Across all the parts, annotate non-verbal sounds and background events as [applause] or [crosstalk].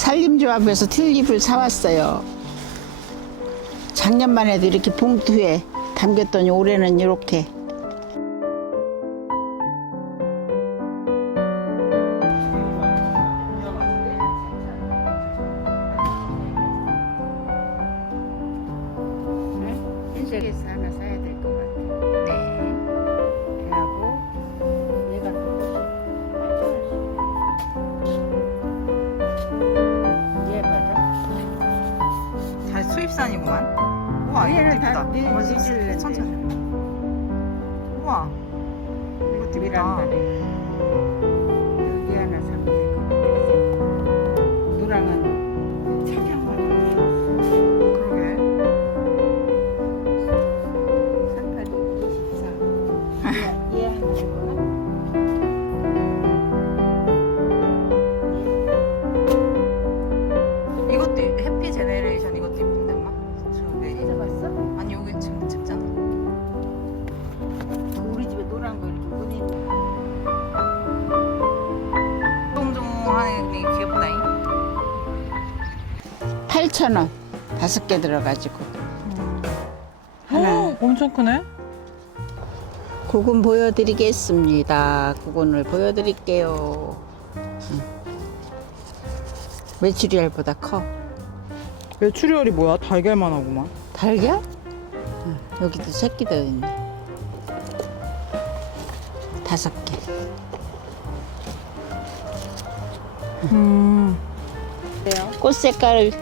산림조합에서 튤립을 사왔어요. 작년만 해도 이렇게 봉투에 담겼더니 올해는 이렇게. 흰색에서 하나 사야 될것 잘 수입산이구만. 우와 이거 얘를 이쁘다. 다 네, 어, 네, 천천히. 우와 이것도 이쁘다. 미란다래. 8,000원. 다섯 개 들어가지고. 하나. 오, 엄청 크네. 구근 보여드리겠습니다. 구근을 보여드릴게요. 응. 메추리알보다 커. 메추리알이 뭐야? 달걀만 하구만. 달걀? 응, 여기도 새끼도 있네. 다섯 개. 음. 꽃 색깔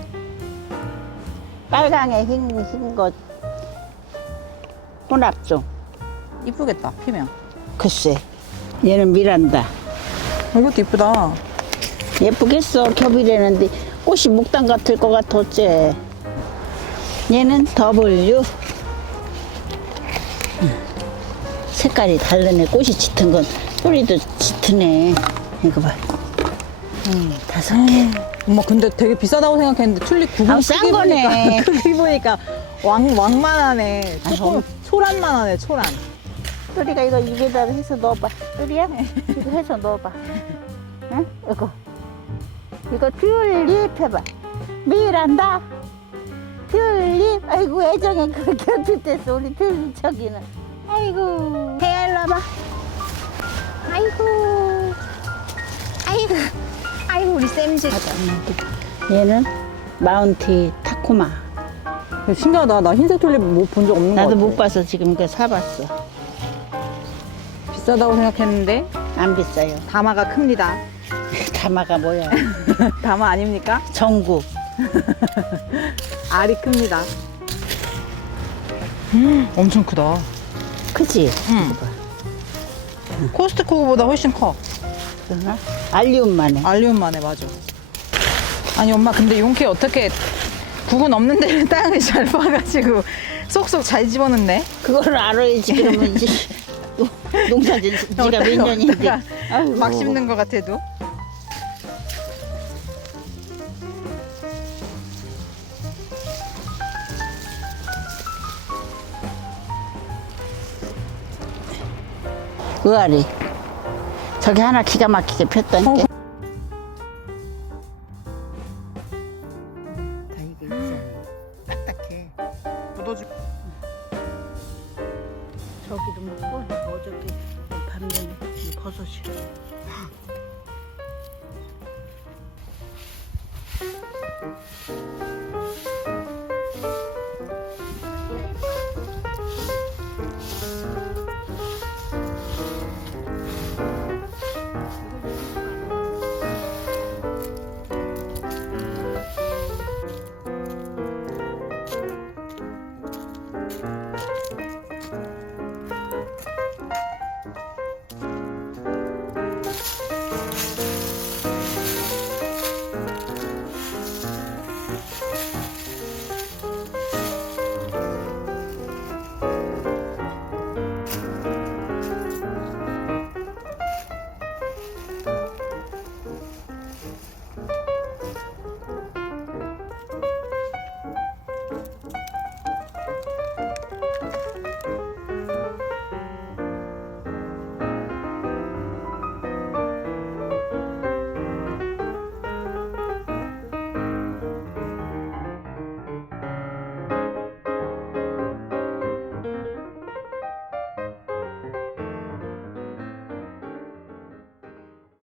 빨강에 흰, 흰 것. 혼합 종. 이쁘겠다 피면. 글쎄. 얘는 미란다. 이것도 이쁘다. 예쁘겠어. 겹이라는데 꽃이 목단 같을 것 같아, 어째. 얘는 W. 색깔이 다르네. 꽃이 짙은 건 뿌리도 짙으네. 이거 봐. 음, 다섯 개. 엄마 근데 되게 비싸다고 생각했는데 튤립 구분 아, 싼 크기 거네. 보니까 [laughs] 크기 보니까 왕 왕만하네. 아, 조금 너무- 초란만하네 초란. 뿌리가 이거 입에다 해서 넣어봐. 뿌리야? 이거 해서 넣어봐. 응? 이거. 이거 튤립 해봐. 미란다. 튤립. 아이고, 애정에 그렇게 어떻댔어. 우리 튤립 저기는. 아이고. 해야 일로 와봐. 아이고. 아이고. 아이고, 우리 쌤지. 얘는 마운티 타코마. 신기하다. 나 흰색 튤립 못 본 적 없는 거 나도 같아. 못 봐서 지금 이거 사봤어. 비싸다고 생각했는데 안 비싸요. 다마가 큽니다. [laughs] 다마가 뭐야? [laughs] 다마 아닙니까? 전구. [laughs] 알이 큽니다. 엄청 크다. 크지? 응. 코스트코보다 훨씬 커. 그러나? 알리움만 해. 알리움만 해 맞아. 아니 엄마 근데 용케 어떻게 국은 없는 데를 [laughs] 땅을 잘 파가지고 쏙쏙 잘 집어넣네. 그거를 알아야지 그러면 이제 [laughs] 농사 진 지가 몇 년인데. 막 씹는 것 같아도. 의아리. 저기 하나 기가 막히게. 딱딱해. 묻어주. 저기도 먹고 어저께 밤에 버섯이.